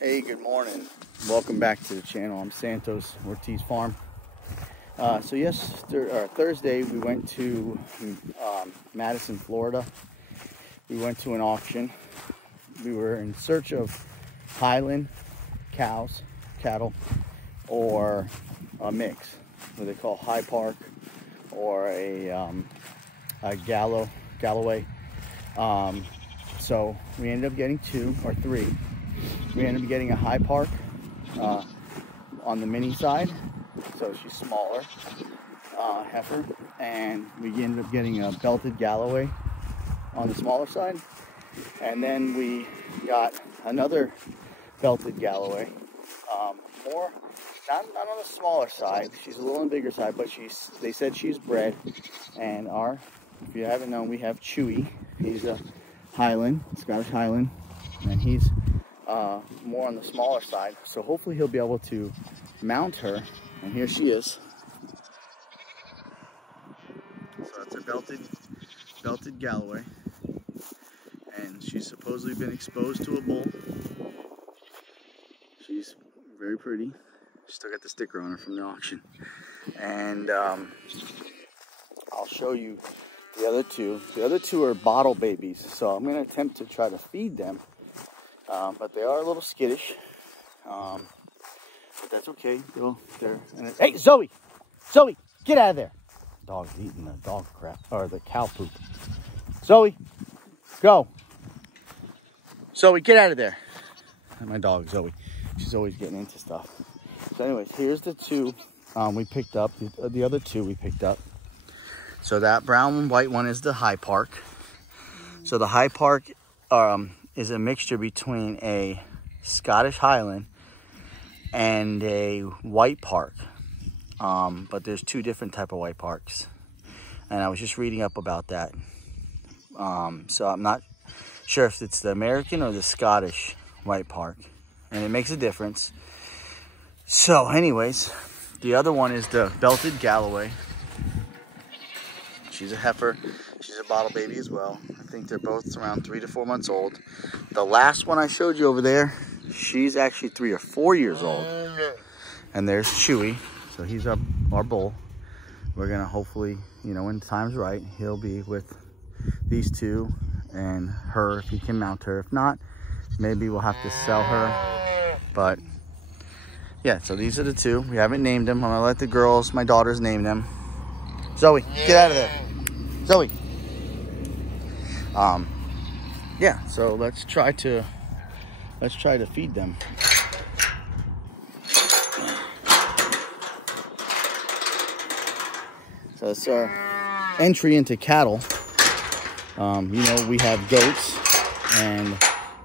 Hey, good morning. Welcome back to the channel. I'm Santos, Ortiz Farm. Thursday we went to Madison, Florida. We went to an auction. We were in search of Highland cattle, or a mix, what they call Highpark, or a Galloway. So we ended up getting 2 or 3. We ended up getting a Highpark on the mini side, so she's smaller, heifer, and we ended up getting a Belted Galloway on the smaller side, and then we got another Belted Galloway, more not on the smaller side. She's a little on the bigger side, but they said she's bred, and if you haven't known, we have Chewy. He's a Highland, Scottish Highland, and he's more on the smaller side, so hopefully he'll be able to mount her. And here she is. So that's a belted Galloway, and she's supposedly been exposed to a bull. She's very pretty. Still got the sticker on her from the auction, and I'll show you the other two. The other 2 are bottle babies, so I'm going to attempt to try to feed them. But they are a little skittish, but that's okay. Hey, Zoe, get out of there! Dog's eating the dog crap, or the cow poop. Zoe, go. Zoe, get out of there. And my dog Zoe, she's always getting into stuff. So, anyways, here's the 2 we picked up. The other 2 we picked up. So that brown and white one is the Highpark. So the Highpark is a mixture between a Scottish Highland and a white park, but there's 2 different type of white parks, and I was just reading up about that. So I'm not sure if it's the American or the Scottish white park, and it makes a difference. So anyways, the other one is the Belted Galloway. She's a heifer. She's a bottle baby as well. I think they're both around 3 to 4 months old. The last one I showed you over there, she's actually 3 or 4 years old. And there's Chewy. So he's our bull. We're going to hopefully, when the time's right, he'll be with these 2 and her if he can mount her. If not, maybe we'll have to sell her. But yeah, so these are the 2. We haven't named them. I'm going to let the girls, my daughters, name them. Zoe, get out of there. Zoe. Yeah, so let's try to feed them. So it's our entry into cattle. We have goats and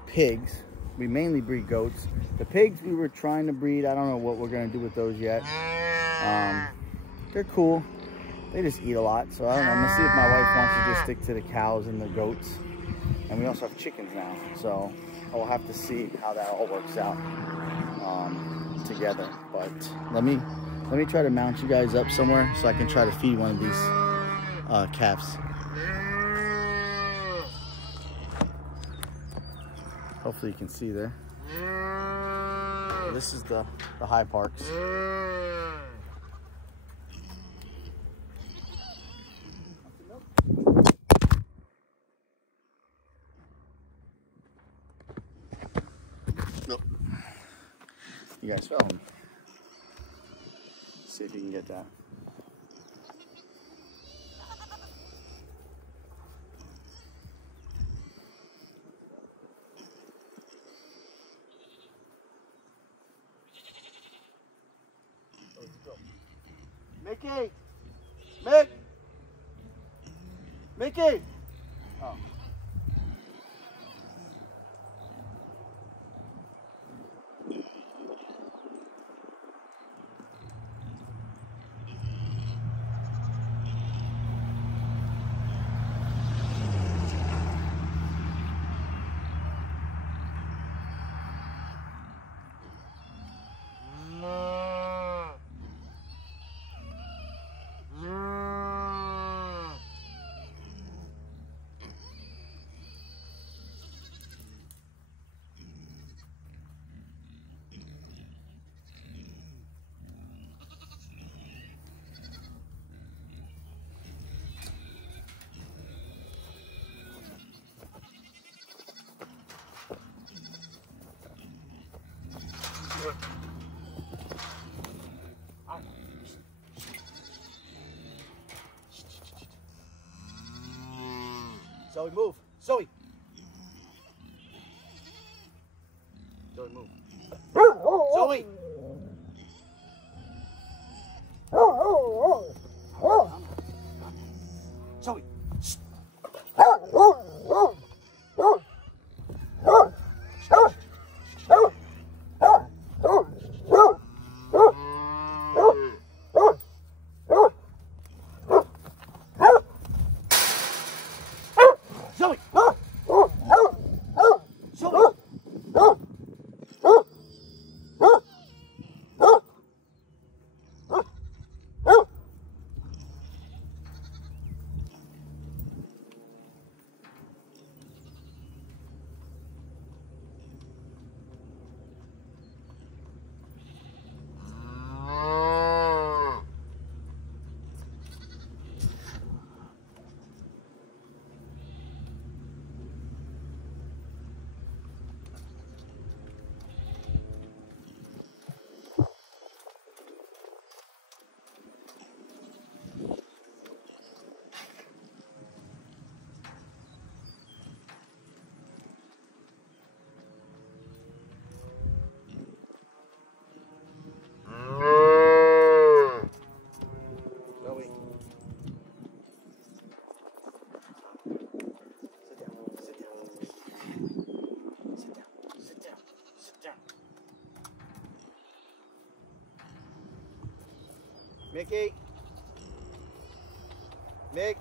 pigs. We mainly breed goats. The pigs we were trying to breed, I don't know what we're gonna do with those yet. They're cool. They just eat a lot, so I don't know. I'm gonna see if my wife wants to just stick to the cows and the goats. And we also have chickens now, so I'll have to see how that all works out together. But let me try to mount you guys up somewhere so I can try to feed one of these calves. Hopefully you can see there. This is the Highparks. Nope. You guys film. See if you can get that. Mickey! Mickey! Oh. Zoe, move. Zoe. Zoe, move. Zoe. Zoe. Shh. Zoe. Zoe. Mickey. Mick.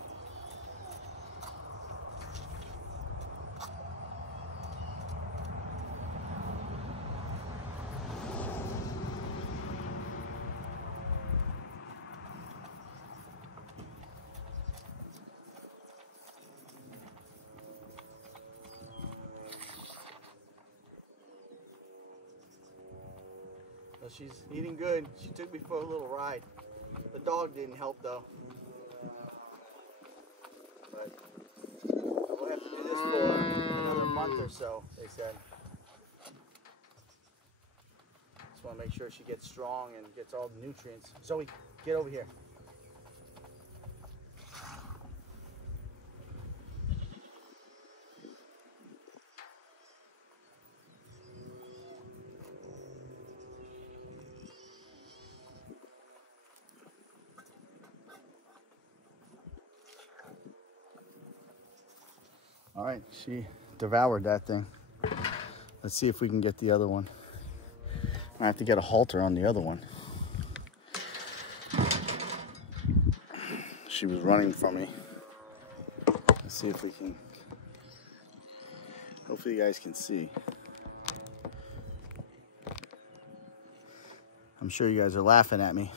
Well, she's eating good. She took me for a little ride. The dog didn't help though. But we'll have to do this for another month or so, they said. Just want to make sure she gets strong and gets all the nutrients. Zoe, get over here. All right, she devoured that thing. Let's see if we can get the other one. I have to get a halter on the other one. She was running from me. Let's see if we can. Hopefully you guys can see. I'm sure you guys are laughing at me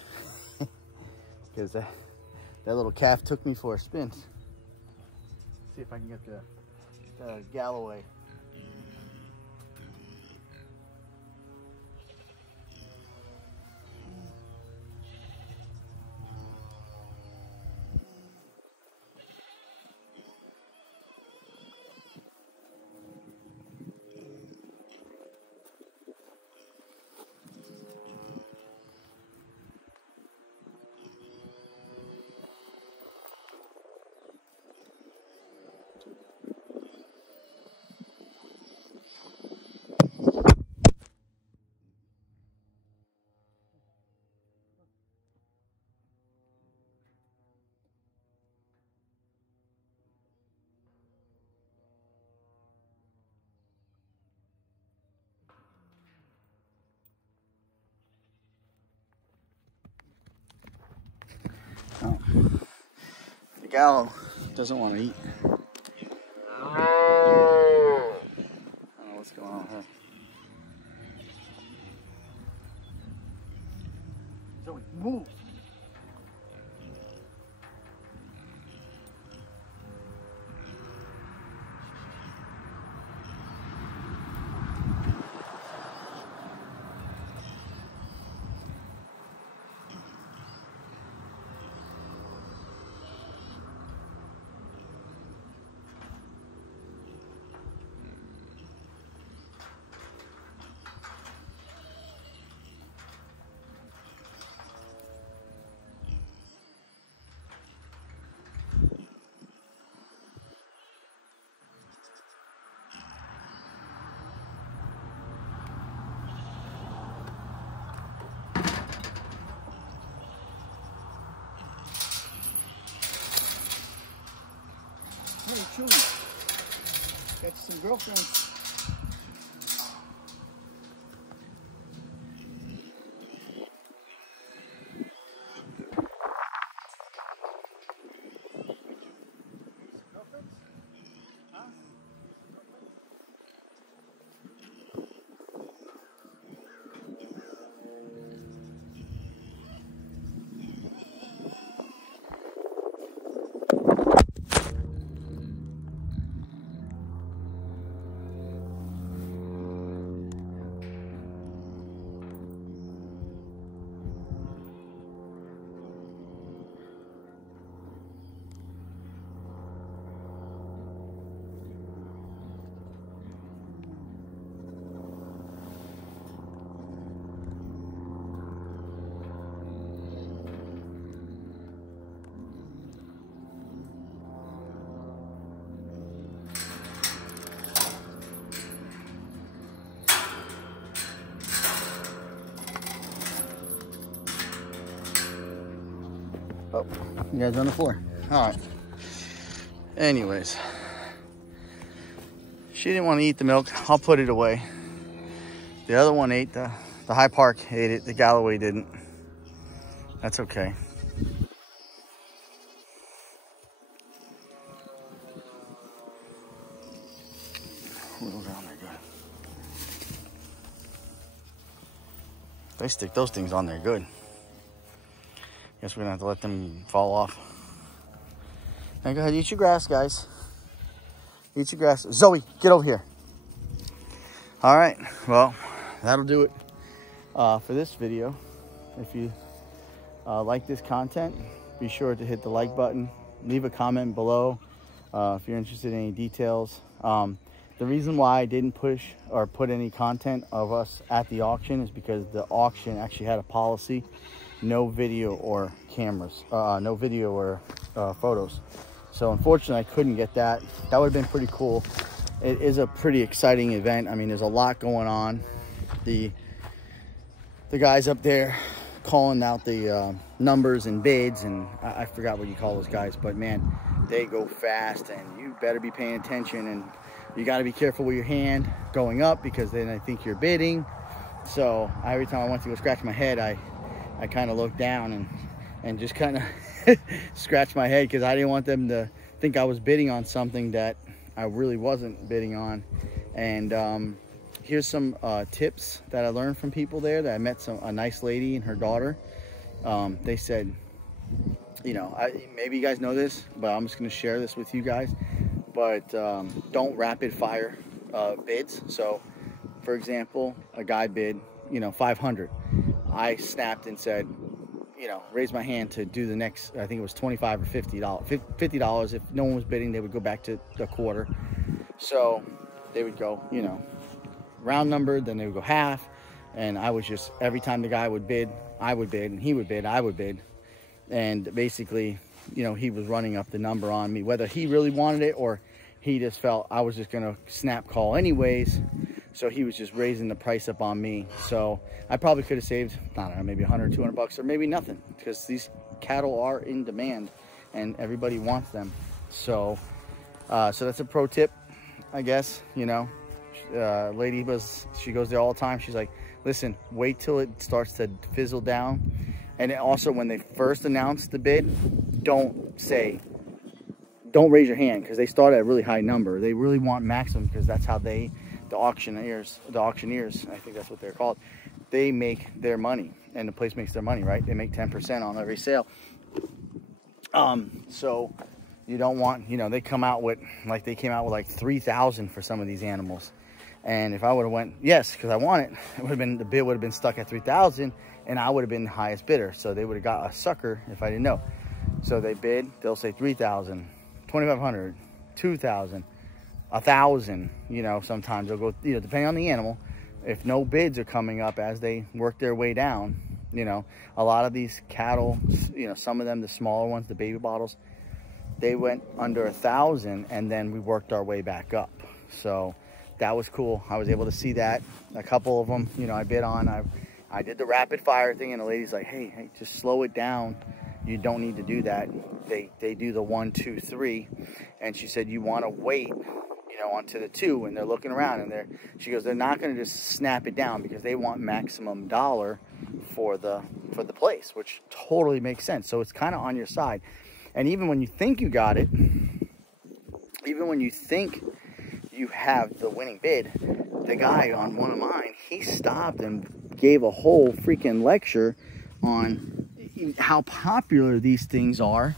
because that little calf took me for a spin. See if I can get the Galloway. Oh. The Gallo doesn't want to eat. I don't know what's going on with her. Zoe, move! chewy. Got some girlfriends. Oh, you guys are on the floor. All right. Anyways, she didn't want to eat the milk. I'll put it away. The other one ate the Highpark ate it. The Galloway didn't. That's okay. Wheel down there, good. They stick those things on there good. Guess we're gonna have to let them fall off. Now go ahead, eat your grass, guys. Eat your grass. Zoe, get over here. All right, well, that'll do it for this video. If you like this content, be sure to hit the like button. Leave a comment below if you're interested in any details. The reason why I didn't push or put any content of us at the auction is because the auction actually had a policy: no video or cameras, no video or photos. So unfortunately, I couldn't get that. That would have been pretty cool. It is a pretty exciting event. I mean, there's a lot going on. The guys up there calling out the numbers and bids, and I forgot what you call those guys, but man, they go fast, and you better be paying attention, and you got to be careful with your hand going up, because then I think you're bidding. So every time I went to go scratch my head, I kind of looked down and just kind of scratched my head, because I didn't want them to think I was bidding on something that I really wasn't bidding on. And here's some tips that I learned from people there. That I met a nice lady and her daughter. They said, you know, maybe you guys know this, but I'm just going to share this with you guys. But don't rapid fire bids. So, for example, a guy bid, you know, 500. I snapped and said, you know, raised my hand to do the next, I think it was $25 or $50. $50. If no one was bidding, they would go back to the quarter. So they would go, you know, round number, then they would go half. And I was just, every time the guy would bid, I would bid, and he would bid, I would bid. And basically, you know, he was running up the number on me, whether he really wanted it or he just felt I was just gonna snap call anyways. So he was just raising the price up on me. So I probably could have saved, I don't know, maybe 100, 200 bucks, or maybe nothing, because these cattle are in demand and everybody wants them. So so that's a pro tip, I guess. You know, lady she goes there all the time. She's like, listen, wait till it starts to fizzle down. And also, when they first announce the bid, don't raise your hand, because they start at a really high number. They really want maximum, because that's how the auctioneers, I think that's what they're called, they make their money, and the place makes their money, right? They make 10% on every sale. So you don't want, you know, they come out with, like, they came out with like 3,000 for some of these animals. And if I would have went, yes, because I want it, would have been, the bid would have been stuck at 3,000, and I would have been the highest bidder. So they would have got a sucker if I didn't know. So they bid, they'll say 3,000, 2,500, 2,000, 1,000. You know, sometimes they'll go, you know, depending on the animal. If no bids are coming up as they work their way down, you know, a lot of these cattle, you know, some of them, the smaller ones, the baby bottles, they went under 1,000, and then we worked our way back up. So that was cool. I was able to see that. A couple of them, you know, I bid on. I did the rapid fire thing, and the lady's like, hey, just slow it down. You don't need to do that. They do the 1, 2, 3, And she said, you want to wait, you know, onto the 2, and they're looking around, and she goes, they're not going to just snap it down because they want maximum dollar for the place, which totally makes sense. So it's kind of on your side. And even when you think you got it, even when you think you have the winning bid, the guy on one of mine, he stopped and gave a whole freaking lecture on how popular these things are.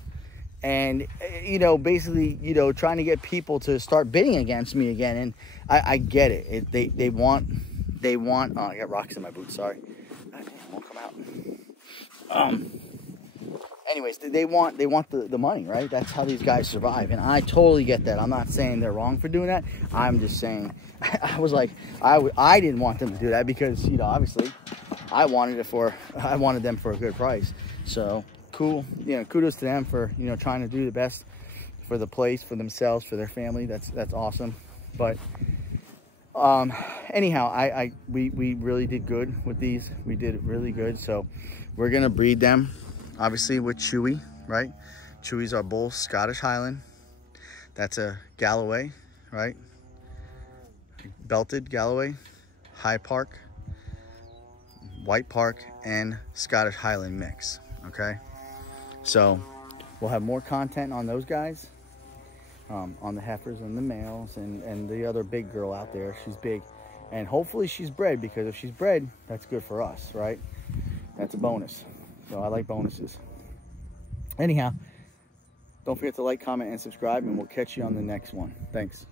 And, you know, basically, you know, trying to get people to start bidding against me again. And I get it. They want, oh, I got rocks in my boots, sorry. It won't come out. Anyways, they want the money, right? That's how these guys survive. And I totally get that. I'm not saying they're wrong for doing that. I'm just saying, I was like, I didn't want them to do that because, you know, obviously I wanted them for a good price. So cool, you know, kudos to them for, you know, trying to do the best for the place, for themselves, for their family. That's awesome. But anyhow, we really did good with these. We did really good. So we're gonna breed them, obviously, with Chewy, right? Chewy's our bull, Scottish Highland. That's a Galloway, right? Belted Galloway, Highpark, Whitepark, and Scottish Highland mix, okay? So we'll have more content on those guys, on the heifers and the males, and the other big girl out there. She's big, and hopefully she's bred, because if she's bred, that's good for us, right? That's a bonus. So I like bonuses. Anyhow, don't forget to like, comment, and subscribe, and we'll catch you on the next one. Thanks.